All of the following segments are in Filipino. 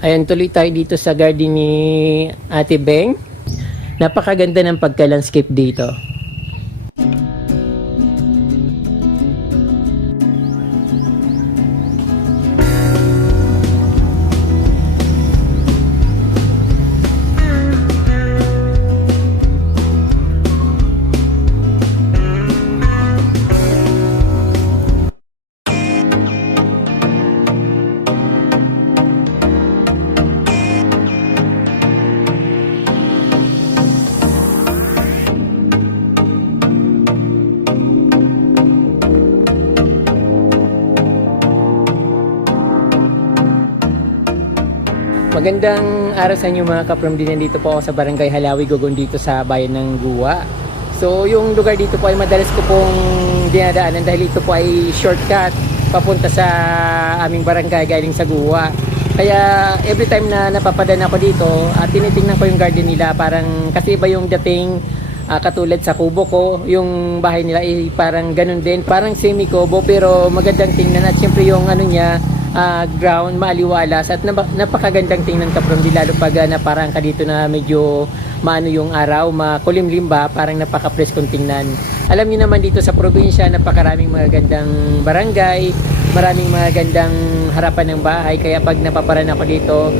Ayan, tuloy tayo dito sa garden ni Ate Beng. Napakaganda ng pagka-landscape dito. Magandang araw sa inyo mga kaprom din. Dito po ako sa Barangay Halawi Gogon dito sa bayan ng Guwa. So yung lugar dito po ay madalas ko pong dinadaanan dahil ito po ay shortcut papunta sa aming barangay galing sa Guwa. Kaya every time na napapadaan ako dito at tinitingnan ko yung garden nila, parang kasi iba yung dating katulad sa kubo ko. Yung bahay nila ay parang ganun din, parang semi-kubo pero magandang tingnan at syempre yung ano niya, ground maaliwalas at napakagandang tingnan ka from lalo pag naparang ka dito na medyo maano yung araw, makulimlim ba, parang napaka-preskong tingnan. Alam niyo naman dito sa probinsya napakaraming magagandang barangay, maraming magagandang harapan ng bahay, kaya pag napaparan ako dito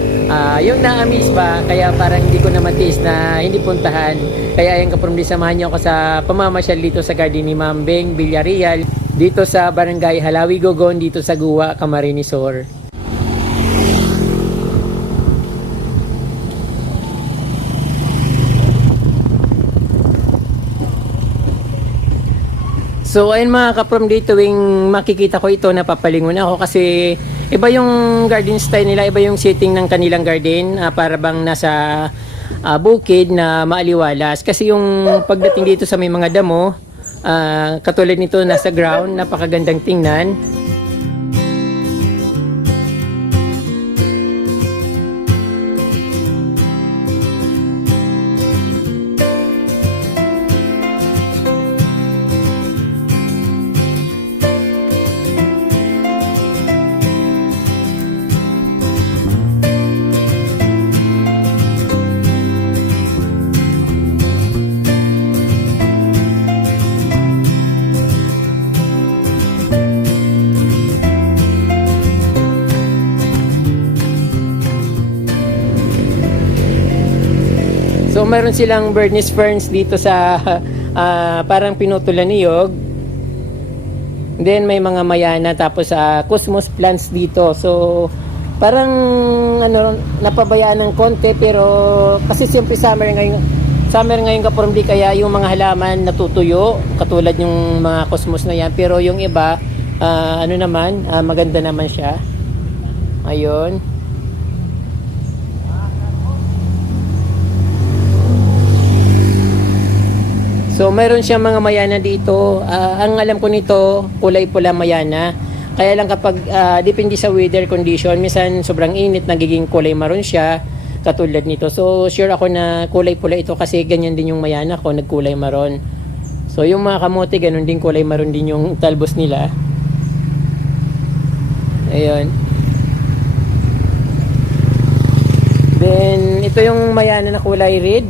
yung na-amaze ba, kaya parang hindi ko na matiis na hindi puntahan. Kaya ayun kaprom di, samahan niyo ako sa pamamasyal dito sa garden ni Ma'am Beng Villarreal dito sa Barangay Halawi Gogon dito sa Guwa, Camarines Sur. So ayun mga kaprom, dito tuwing makikita ko ito napapalingon ako kasi iba yung garden style nila, iba yung setting ng kanilang garden, para bang nasa bukid na maaliwalas. Kasi yung pagdating dito sa may mga damo, katulad nito nasa ground, napakagandang tingnan. So meron silang Bernice ferns dito sa parang pinutulan niyog. Then may mga mayana, tapos cosmos plants dito. So parang ano, napabayaan ng konti pero kasi siyempre summer ngayon kaprom di, kaya yung mga halaman natutuyo katulad yung mga cosmos na yan, pero yung iba ano naman, maganda naman siya. Ayun. So mayroon siyang mga mayana dito. Ang alam ko nito, kulay pula mayana. Kaya lang kapag depende sa weather condition, minsan sobrang init, nagiging kulay maroon siya, katulad nito. So sure ako na kulay pula ito kasi ganyan din yung mayana ko, nagkulay maroon. So yung mga kamote, ganun din, kulay maroon din yung talbos nila. Ayun. Then ito yung mayana na kulay red,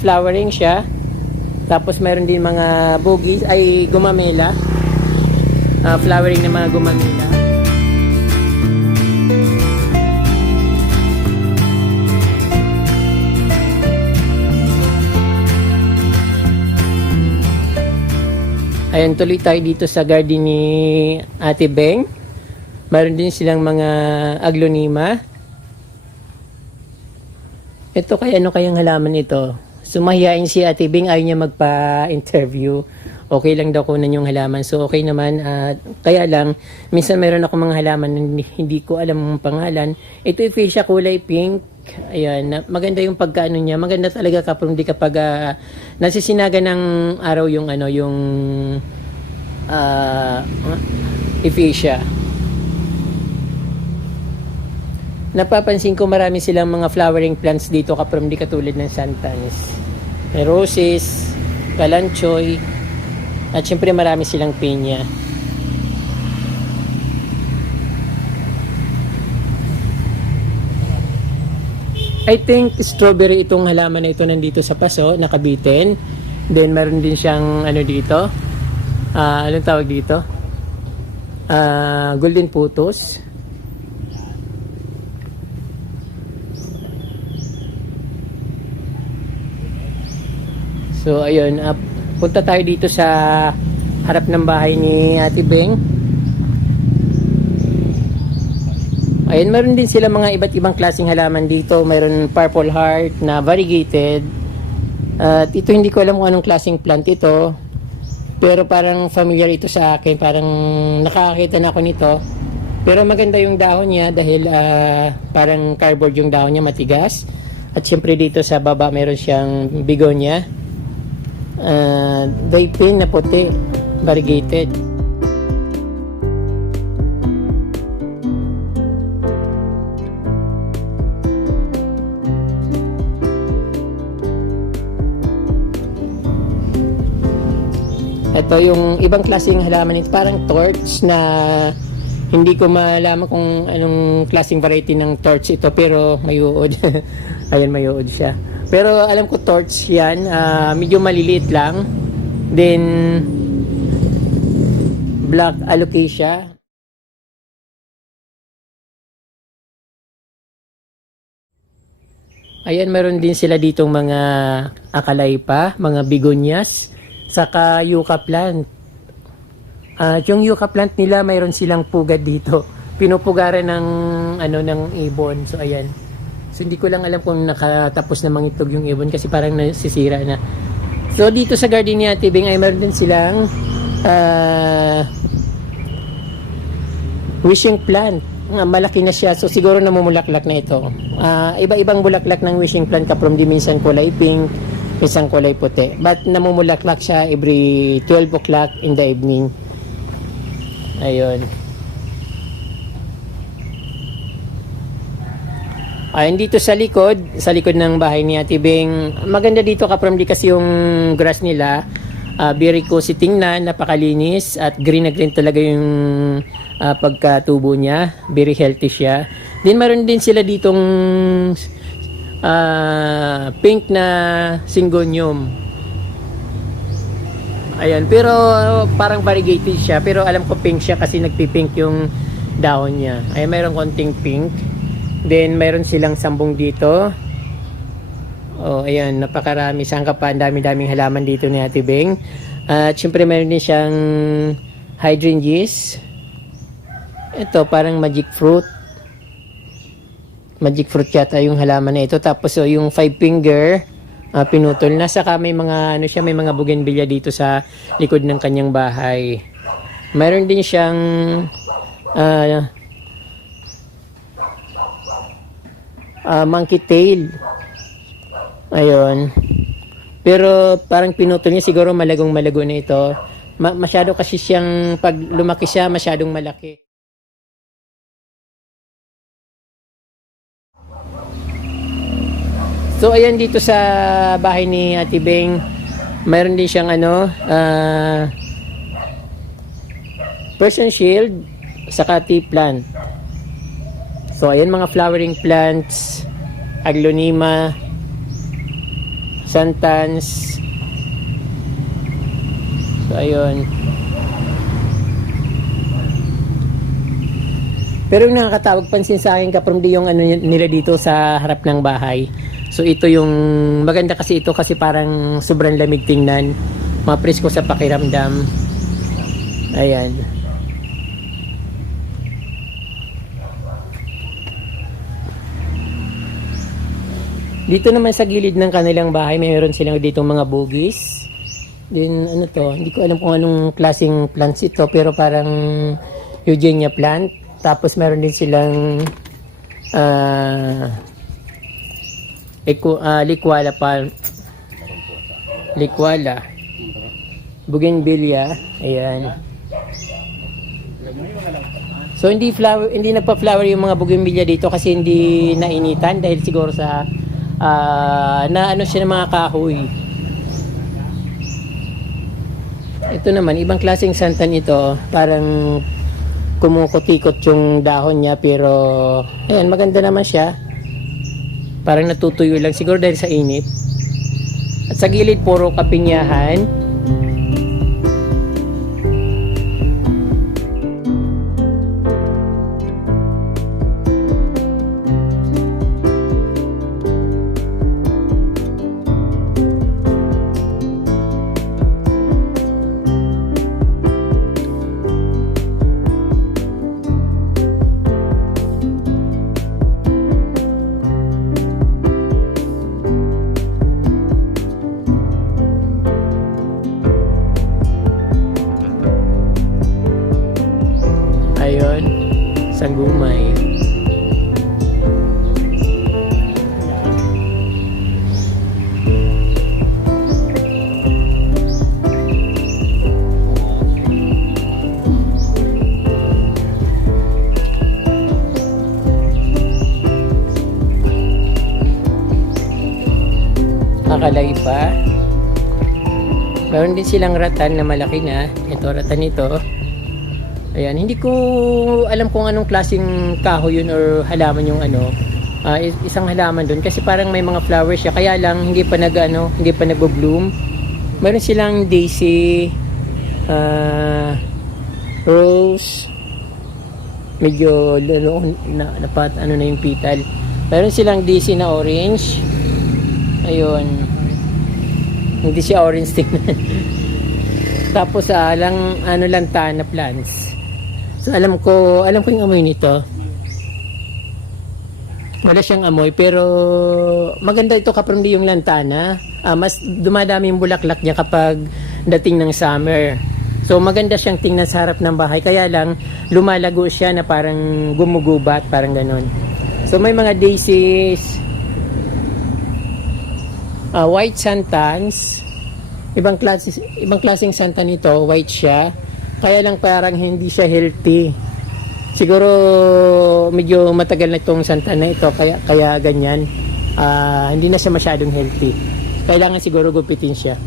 flowering siya. Tapos mayroon din mga bugis ay gumamela, flowering na mga gumamela. Ayan, tuloy tayo dito sa garden ni Ate Beng. Mayroon din silang mga aglonema. Ito ano kayang halaman ito? Sumahiyain si Ate Beng, ayaw niya magpa-interview. Okay lang daw kunan yung halaman. So okay naman. Kaya lang, minsan meron ako mga halaman na hindi ko alam ang pangalan. Ito yung fuchsia kulay pink. Ayan, maganda yung pagkaano niya. Maganda talaga kapag hindi kapag nasisinaga ng araw yung yung fuchsia. Napapansin ko marami silang mga flowering plants dito kaprom di katulad ng santans. May roses, kalanchoy, at syempre marami silang pinya. I think strawberry itong halaman na ito nandito sa paso, nakabitin. Then meron din siyang ano dito. Anong tawag dito? Golden putos. So ayun, punta tayo dito sa harap ng bahay ni Ate Beng. Ayun, meron din sila mga iba't ibang klaseng halaman dito. Meron purple heart na variegated. At ito hindi ko alam kung anong klaseng plant ito. Pero parang familiar ito sa akin. Parang nakakakita na ako nito. Pero maganda yung dahon niya dahil parang cardboard yung dahon niya, matigas. At syempre dito sa baba meron siyang begonia. Daiping na puti, variegated. Ito yung ibang klaseng halaman nito, parang torch na hindi ko malaman kung anong klaseng variety ng torch ito, pero may uod. Ayan, may uod siya. Pero alam ko torch yan, medyo maliliit lang. Then black alocasia. Ayan, meron din sila ditong mga acalypa, mga begonias, saka yucca plant. Yung yucca plant nila, mayroon silang pugad dito. Pinupugaran ng ng ibon. So ayan. So hindi ko lang alam kung nakatapos na mangitog yung ibon kasi parang nasisira na. So dito sa garden ni Ate Beng ay meron din silang wishing plant. Malaki na siya, so siguro namumulaklak na ito. Iba-ibang bulaklak ng wishing plant kaprom di minsan kulay pink, minsan kulay puti. But namumulaklak siya every 12 o'clock in the evening. Ayun. Ayun, dito sa likod ng bahay ni Ate Beng, maganda dito kaprom di kasi yung grass nila. Very cozy tingnan, napakalinis at green na green talaga yung pagkatubo niya. Very healthy siya. Then meron din sila ditong pink na syngonium. Ayan, pero parang variegated siya, pero alam ko pink siya kasi nagpipink yung dahon niya. Ayan, mayroong konting pink. Then meron silang sambong dito. Oh, ayan, napakarami. Saan ka pa? Ang dami-daming halaman dito ni Ate Beng. At syempre meron din siyang hydrangeas. Ito parang magic fruit. Magic fruit yata yung halaman na ito. Tapos yung five finger, pinutol na. Saka may mga may mga bougainvillea dito sa likod ng kanyang bahay. Meron din siyang monkey tail. Ayun. Pero parang pinutol niya, siguro malagong malago na ito. Masyado kasi siyang, pag lumaki siya, masyadong malaki. So ayan, dito sa bahay ni Ate Beng, mayroon din siyang Persian shield saka tea plant. So ayan, mga flowering plants, aglonema, santans. So ayun. Pero yung nakakatawag pansin sa akin kaprom di yung nila dito sa harap ng bahay. So ito yung maganda kasi ito kasi parang sobrang lamig tingnan. Mapresko sa pakiramdam. Ayan. Dito naman sa gilid ng kanilang bahay, mayroon silang ditong mga bugis. Then hindi ko alam kung anong klaseng plants ito, pero parang eugenia plant. Tapos meron din silang likwala pa. Likwala. Bougainvillea. Ayan. So hindi nagpa-flower yung mga bougainvillea dito kasi hindi nainitan dahil siguro sa siya ng mga kahoy. Ito naman, ibang klaseng santan ito. Parang kumukutikot yung dahon niya, pero ayan, maganda naman siya. Parang natutuyo lang siguro dahil sa init. At sa gilid puro kapinyahan. Ayun, Sanggumay. Akalay pa. Meron din silang ratan na malaki na. Ito, ratan ito. Ayan, hindi ko alam kung anong klaseng kahoy yun or halaman yung ano. Isang halaman doon kasi parang may mga flowers siya. Kaya lang hindi pa hindi pa nagbo-bloom. Meron silang daisy, rose, medyo ano na yung petal. Meron silang daisy na orange. Ayun. Hindi siya orange tingnan. Tapos lantana plants. So alam ko yung amoy nito. Wala siyang amoy pero maganda ito kapag yung lantana. Mas dumadami yung bulaklak niya kapag dating ng summer. So maganda siyang tingnan sa harap ng bahay. Kaya lang lumalago siya na parang gumugubat, parang ganon. So may mga daisies, white santans. Ibang klaseng santan ito, white siya. Kaya lang parang hindi siya healthy. Siguro medyo matagal na itong santan na ito kaya ganyan. Hindi na siya masyadong healthy. Kailangan siguro gupitin siya.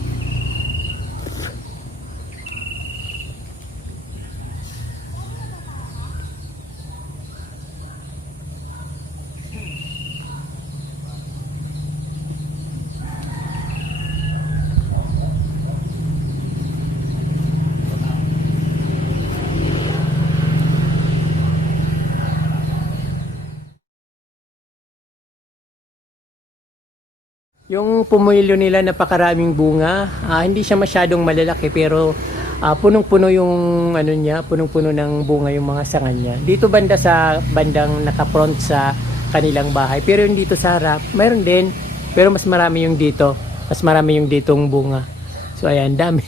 Yung pumilyo nila napakaraming bunga. Hindi siya masyadong malalaki pero punong-puno yung ano niya, punong-puno ng bunga yung mga sanga niya. Dito banda sa bandang naka-front sa kanilang bahay. Pero yung dito sa harap, mayroon din. Pero mas marami yung dito. Mas marami yung ditong bunga. So ayan, dami.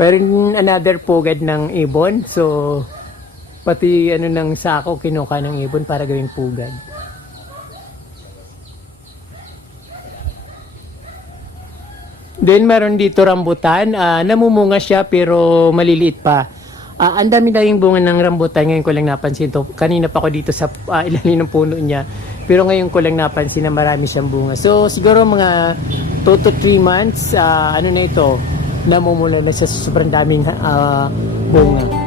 Mayroon another pugad ng ibon. So pati ng sako kinuha ng ibon para gawing pugad. Then meron dito rambutan, namumunga siya pero maliliit pa. Ang dami na yung bunga ng rambutan, ngayon ko lang napansin to. Kanina pa ako dito sa ilalim ng puno niya. Pero ngayon ko lang napansin na marami siyang bunga. So siguro mga 2 to 3 months, na ito, namumula na siya sa sobrang daming bunga.